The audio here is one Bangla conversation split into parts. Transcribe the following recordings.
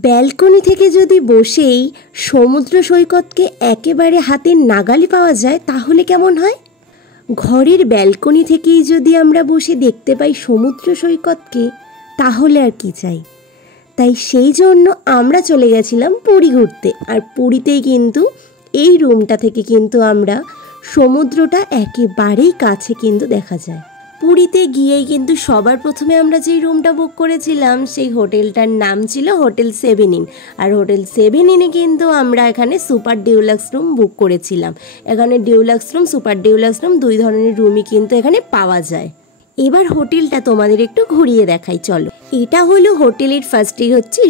ব্যালকনি থেকে যদি বসেই সমুদ্র সৈকতকে একেবারে হাতের নাগালে পাওয়া যায় তাহলে কেমন হয়? ঘরের ব্যালকনি থেকেই যদি আমরা বসে দেখতে পাই সমুদ্র সৈকতকে, তাহলে আর কি চাই। তাই সেই জন্য আমরা চলে গেছিলাম পুরী ঘুরতে। আর পুরীতেই কিন্তু এই রুমটা থেকে কিন্তু আমরা সমুদ্রটা একেবারেই কাছে কিন্তু দেখা যায়। পুরীতে গিয়েই কিন্তু সবার প্রথমে আমরা যেই রুমটা বুক করেছিলাম সেই হোটেলটার নাম ছিল হোটেল 7 ইন। আর হোটেল 7 ইনে কিন্তু আমরা এখানে সুপার ডিউলাক্স রুম বুক করেছিলাম। এখানে deluxe room, super deluxe room দুই ধরনের রুমই কিন্তু এখানে পাওয়া যায়। এবার হোটেলটা তোমাদের একটু ঘুরিয়ে দেখাই, চলো। এটা হলো হোটেলের ফার্স্টেই হচ্ছে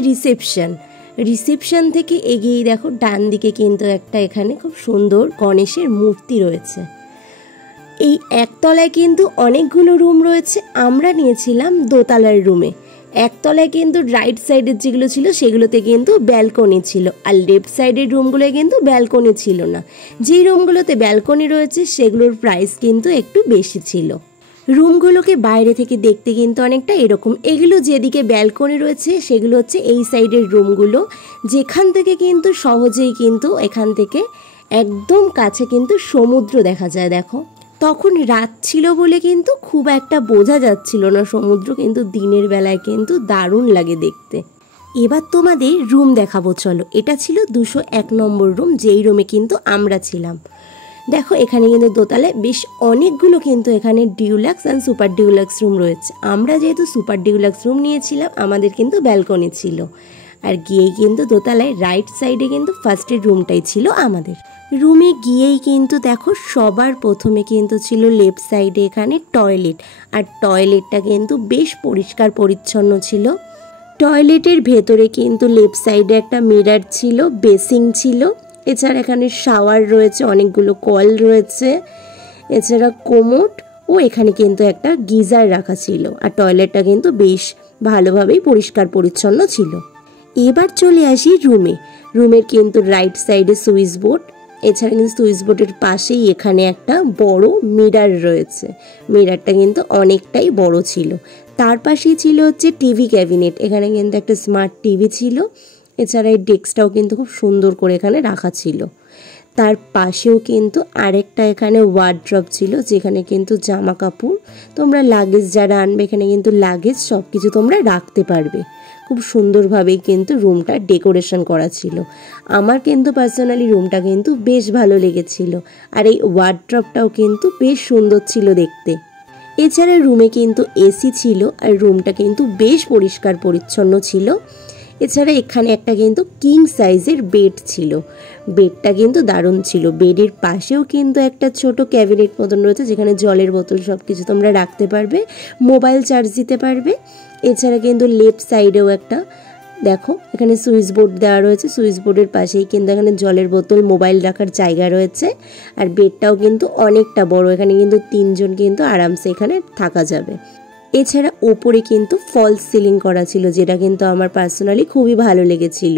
রিসেপশন থেকে এগিয়ে দেখো ডান দিকে কিন্তু একটা এখানে খুব সুন্দর গণেশের মূর্তি রয়েছে। এই একতলায় কিন্তু অনেকগুলো রুম রয়েছে। আমরা নিয়েছিলাম দোতলার রুমে। একতলায় কিন্তু রাইট সাইডের যেগুলো ছিল সেগুলোতে কিন্তু ব্যালকনি ছিল, আর লেফট সাইডের রুমগুলোয় কিন্তু ব্যালকনি ছিল না। যেই রুমগুলোতে ব্যালকনি রয়েছে সেগুলোর প্রাইস কিন্তু একটু বেশি ছিল। রুমগুলোকে বাইরে থেকে দেখতে কিন্তু অনেকটা এরকম। এগুলো যেদিকে ব্যালকনি রয়েছে সেগুলো হচ্ছে এই সাইডের রুমগুলো, যেখান থেকে কিন্তু সহজেই কিন্তু এখান থেকে একদম কাছে কিন্তু সমুদ্র দেখা যায়। দেখো, তখন রাত ছিল বলে কিন্তু খুব একটা বোঝা যাচ্ছিল না সমুদ্র, কিন্তু দিনের বেলায় কিন্তু দারুণ লাগে দেখতে। এবার তোমাদের রুম দেখাবো, চলো। এটা ছিল 201 নম্বর রুম, যেই রুমে কিন্তু আমরা ছিলাম। দেখো এখানে কিন্তু দোতলায় বেশ অনেকগুলো কিন্তু এখানে deluxe and super deluxe room রয়েছে। আমরা যেহেতু সুপার ডিউলাক্স রুম নিয়েছিলাম, আমাদের কিন্তু ব্যালকনি ছিল। আর গিয়েই কিন্তু দোতলায় রাইট সাইডে কিন্তু ফার্স্টের রুমটাই ছিল আমাদের। রুমে গিয়েই কিন্তু দেখো সবার প্রথমে কিন্তু ছিল লেফট সাইডে এখানে টয়লেট। আর টয়লেটটা কিন্তু বেশ পরিষ্কার পরিচ্ছন্ন ছিল। টয়লেটের ভেতরে কিন্তু লেফট সাইডে একটা মিরর ছিল, বেসিং ছিল। এছাড়া এখানে শাওয়ার রয়েছে, অনেকগুলো কল রয়েছে। এছাড়া কোমোড ও এখানে কিন্তু একটা গিজার রাখা ছিল। আর টয়লেটটা কিন্তু বেশ ভালোভাবেই পরিষ্কার পরিচ্ছন্ন ছিল। এবার চলে আসি রুমের কিন্তু রাইট সাইডে সুইচ বোর্ড। এছাড়া কিন্তু সুইচ বোর্ডের পাশেই এখানে একটা বড় মিরর রয়েছে। মিররটা কিন্তু অনেকটাই বড় ছিল। তার পাশেই ছিল হচ্ছে টিভি ক্যাবিনেট। এখানে কিন্তু একটা স্মার্ট টিভি ছিল। এছাড়া এই ডেস্কটাও কিন্তু খুব সুন্দর করে এখানে রাখা ছিল। তার পাশেও কিন্তু আরেকটা এখানে ওয়ার্ড্রপ ছিল, যেখানে কিন্তু জামা কাপড়, তোমরা লাগেজ যারা আনবে এখানে কিন্তু লাগেজ সব কিছু তোমরা রাখতে পারবে। খুব সুন্দরভাবেই কিন্তু রুমটা ডেকোরেশন করা ছিল। আমার কিন্তু পার্সোনালি রুমটা কিন্তু বেশ ভালো লেগেছিল। আর এই ওয়ার্ড্রপটাও কিন্তু বেশ সুন্দর ছিল দেখতে। এছাড়া রুমে কিন্তু এসি ছিল, আর রুমটা কিন্তু বেশ পরিষ্কার পরিচ্ছন্ন ছিল। এছাড়া এখানে একটা কিন্তু কিং সাইজের বেড ছিল। বেডটা কিন্তু দারুণ ছিল। বেডের পাশেও কিন্তু একটা ছোট ক্যাবিনেট মতন রয়েছে, যেখানে জলের বোতল সব কিছু তোমরা রাখতে পারবে, মোবাইল চার্জ দিতে পারবে। এছাড়া কিন্তু লেফট সাইডেও একটা দেখো এখানে সুইচ বোর্ড দেওয়া রয়েছে। সুইচ বোর্ডের পাশেই কিন্তু এখানে জলের বোতল, মোবাইল রাখার জায়গা রয়েছে। আর বেডটাও কিন্তু অনেকটা বড়, এখানে কিন্তু 3 জন কিন্তু আরামসে এখানে থাকা যাবে। এছাড়া ওপরে কিন্তু ফলস সিলিং করা ছিল, যেটা কিন্তু আমার পার্সোনালি খুবই ভালো লেগেছিল।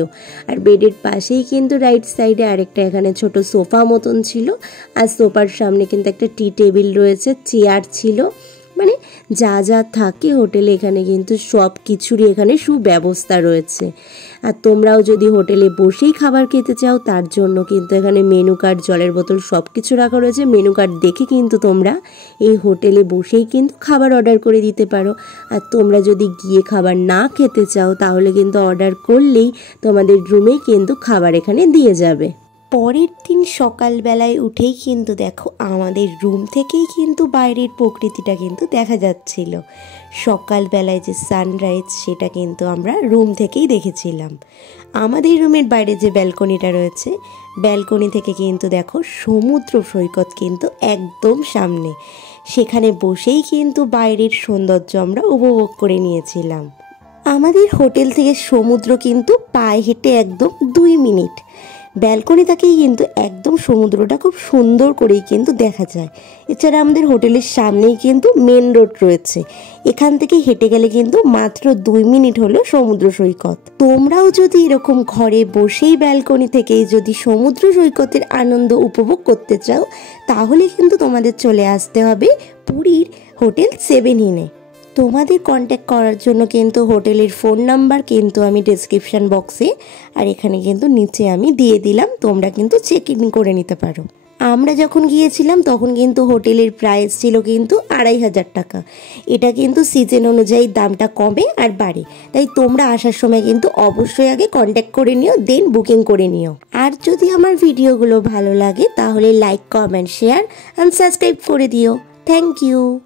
আর বেডের পাশেই কিন্তু রাইট সাইডে আরেকটা এখানে ছোট সোফা মতন ছিল। আর সোফার সামনে কিন্তু একটা টি টেবিল রয়েছে, চেয়ার ছিল। মানে যা যা থাকে হোটেলে এখানে কিন্তু সব কিছুরই এখানে সুব্যবস্থা রয়েছে। আর তোমরাও যদি হোটেলে বসেই খাবার খেতে চাও, তার জন্য কিন্তু এখানে মেনু কার্ড, জলের বোতল সব কিছু রাখা রয়েছে। মেনু কার্ড দেখে কিন্তু তোমরা এই হোটেলে বসেই কিন্তু খাবার অর্ডার করে দিতে পারো। আর তোমরা যদি গিয়ে খাবার না খেতে চাও, তাহলে কিন্তু অর্ডার করলেই তোমাদের রুমেই কিন্তু খাবার এখানে দিয়ে যাবে। পরের দিন সকালবেলায় উঠেই কিন্তু দেখো আমাদের রুম থেকেই কিন্তু বাইরের প্রকৃতিটা কিন্তু দেখা যাচ্ছিল। সকালবেলায় যে সানরাইজ সেটা কিন্তু আমরা রুম থেকেই দেখেছিলাম। আমাদের রুমের বাইরে যে ব্যালকনিটা রয়েছে, ব্যালকনি থেকে কিন্তু দেখো সমুদ্র সৈকত কিন্তু একদম সামনে। সেখানে বসেই কিন্তু বাইরের সৌন্দর্য আমরা উপভোগ করে নিয়েছিলাম। আমাদের হোটেল থেকে সমুদ্র কিন্তু পায়ে হেঁটে একদম 2 মিনিট। ব্যালকনি থেকেই কিন্তু একদম সমুদ্রটা খুব সুন্দর করেই কিন্তু দেখা যায়। এছাড়া আমাদের হোটেলের সামনেই কিন্তু মেন রোড রয়েছে, এখান থেকে হেঁটে গেলে কিন্তু মাত্র 2 মিনিট হলো সমুদ্র সৈকত। তোমরাও যদি এরকম ঘরে বসেই ব্যালকনি থেকেই যদি সমুদ্র সৈকতের আনন্দ উপভোগ করতে চাও, তাহলে কিন্তু তোমাদের চলে আসতে হবে পুরীর হোটেল 7 ইনে। তোমাদের কন্ট্যাক্ট করার জন্য কিন্তু হোটেলের ফোন নাম্বার কিন্তু আমি ডেসক্রিপশন বক্সে আর এখানে কিন্তু নিচে আমি দিয়ে দিলাম, তোমরা কিন্তু চেক ইন করে নিতে পারো। আমরা যখন গিয়েছিলাম তখন কিন্তু হোটেলের প্রাইস ছিল কিন্তু 2500 টাকা। এটা কিন্তু সিজন অনুযায়ী দামটা কমে আর বাড়ে, তাই তোমরা আসার সময় কিন্তু অবশ্যই আগে কন্ট্যাক্ট করে নিও, দেন বুকিং করে নিও। আর যদি আমার ভিডিওগুলো ভালো লাগে তাহলে like, comment, share and subscribe করে দিও। Thank you.